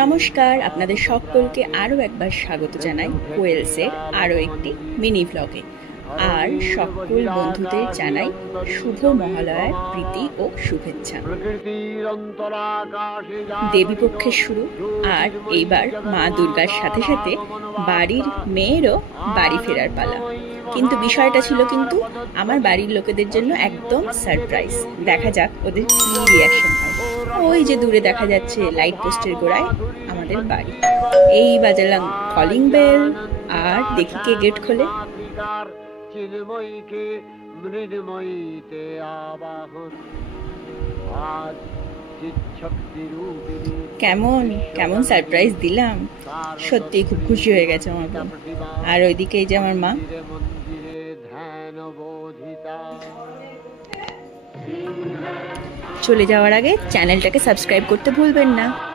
নমস্কার, আপনাদের সকলকে আরও একবার স্বাগত জানাই কোয়েলসের আরও একটি মিনি ভ্লগে। আর সকল বন্ধুদের জানাই শুভ মহালয়ার প্রীতি ও শুভেচ্ছা। দেবীপক্ষের শুরু, আর এইবার মা দুর্গার সাথে সাথে বাড়ির মেয়েরও বাড়ি ফেরার পালা। কিন্তু বিষয়টা ছিল কিন্তু আমার বাড়ির লোকেদের জন্য একদম সারপ্রাইজ। দেখা যাক ওদের কি রিয়াকশন হয়। ওই যে দূরে দেখা যাচ্ছে লাইট পোস্টের গোড়ায় আমাদের বাড়ি। এই বাজালাম কলিং বেল, আর দেখি কে গেট খোলে। কেমন কেমন সারপ্রাইজ দিলাম, সত্যি খুব খুশি হয়ে গেছে আমার বোন। আর ওইদিকে এই যে আমার মা। চলে যাওয়ার আগে চ্যানেলটাকে সাবস্ক্রাইব করতে ভুলবেন না।